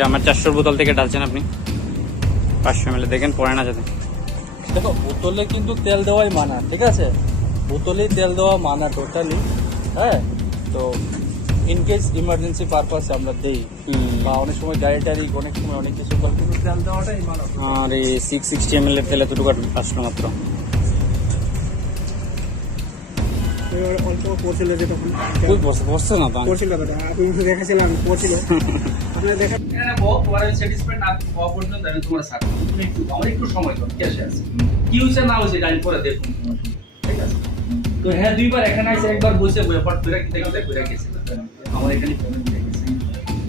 এটা আমার 400 বোতল থেকে ঢালছেন আপনি 500 ml দেখেন পড়ে না যাতে। দেখো বোতলে কিন্তু তেল দেওয়াই মানা, ঠিক আছে, বোতলেই তেল দেওয়া মানা টোটালি। হ্যাঁ, তো ইনকেস ইমার্জেন্সি পারপাসে আমরা দেই বা অনেক সময় গাড়ি টাড়ি অনেক সময় অনেক কিছু করে, কিন্তু তেল দেওয়াটাই মানা। আর এই 660 ml এর তেল এতটুকু আসলো মাত্র। অল্প পড়ছিল যে তখন কই বসছে না তো পড়ছিল, আপনি দেখেছিলাম পড়ছিল আপনারা দেখা এখানে বহু তোমার স্যাটিসফাইড না হওয়া পর্যন্ত আমি তোমার সাথে তুমি একটু আমার একটু সময় দাও, কেসে আছে কি হয়েছে না হয়েছে গাড়ি পরে দেখুন, ঠিক আছে। তো হ্যাঁ দুইবার এখানে এসে একবার বসে ব্যাপার করে কিটা কিটা করে গেছে আমার এখানে পেমেন্ট হয়ে গেছে,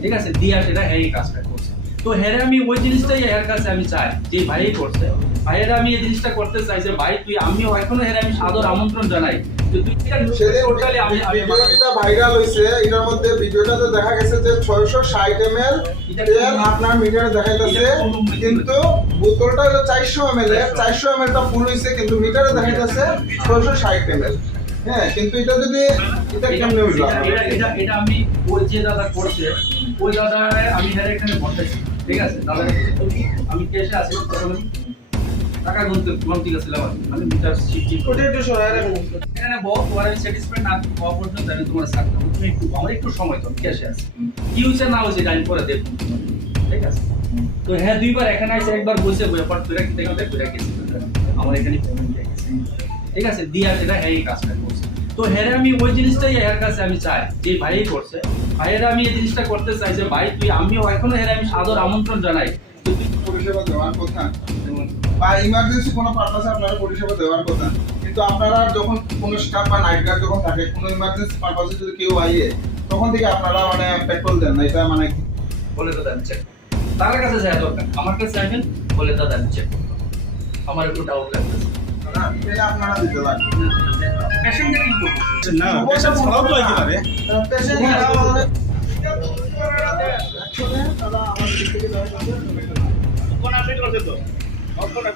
ঠিক আছে, দিয়া সেটা এই কাজটা করছে। তো হ্যাঁ আমি ওই জিনিসটাই এর কাছে আমি চাই যে ভাই করছে, ভাইয়ের আমি এই জিনিসটা করতে চাই যে ভাই তুই আমিও এখনো হ্যাঁ আমি সাদর আমন্ত্রণ জানাই যে তুই টোটালি আমি ভিডিওটা ভাইরাল হইছে। এটার মধ্যে ভিডিওটাতে দেখা গেছে যে 660 ml তেল আপনার মিটারে দেখাইতেছে, কিন্তু বোতলটা হলো 400 ml এর, 400 ml টা ফুল হইছে কিন্তু মিটারে দেখাইতেছে 660 ml। হ্যাঁ, কিন্তু এটা যদি এটা কেমনে হইলো? এটা আমি ওই যে দাদা করছে ওই দাদা আমি হ্যাঁ এখানে বসাইছি, ঠিক আছে, দাদা আমি কেসে আছি তখন টাকা গুনতে গেছিলাম আমি মিটার শিফটিং ওটা একটু সহায় রাখুন। এখানে বহু তোমার স্যাটিসফাইড না হওয়া পর্যন্ত আমি তোমার সাথে তুমি একটু আমার একটু সময় দাও, কেসে আছে কি হয়েছে না হয়েছে গাড়ি পরে দেখুন, ঠিক আছে। তো হ্যাঁ দুইবার এখানে এসে একবার বসে ব্যাপার করে কিটা কিটা করে গেছে আমার এখানে পেমেন্ট হয়ে গেছে, ঠিক আছে, দিয়া সেটা হ্যাঁ এই কাজটা করছে। তো হ্যাঁ আমি ওই জিনিসটাই এর কাছে আমি চাই যে ভাই করছে, ভাইয়ের আমি এই জিনিসটা করতে চাই যে ভাই তুই আমিও এখনো হ্যাঁ আমি সাদর আমন্ত্রণ জানাই যে তুই পরিষেবা দেওয়ার কথা বা ইমার্জেন্সি কোনো পারপাসে আপনারা পরিষেবা দেওয়ার কথা, কিন্তু আপনারা যখন কোনো স্টাফ বা নাইট গার্ড যখন থাকে কোনো ইমার্জেন্সি পারপাসে যদি কেউ আইয়ে তখন থেকে আপনারা মানে পেট্রোল দেন না, এটা মানে বলে দাদা আমি চেক তার কাছে যাওয়া দরকার, আমার কাছে আসবেন বলে দাদা আমি চেক আমার একটু ডাউট লাগতেছে না এটা আপনারা দিতে লাগবে। পেশেন্টদের কিন্তু না পেশেন্ট ছাড়াও তো আইতে পারে, পেশেন্ট ছাড়াও আমাদের তারা আমাদের দিক থেকে যাবে। কোন আপডেট করছে তো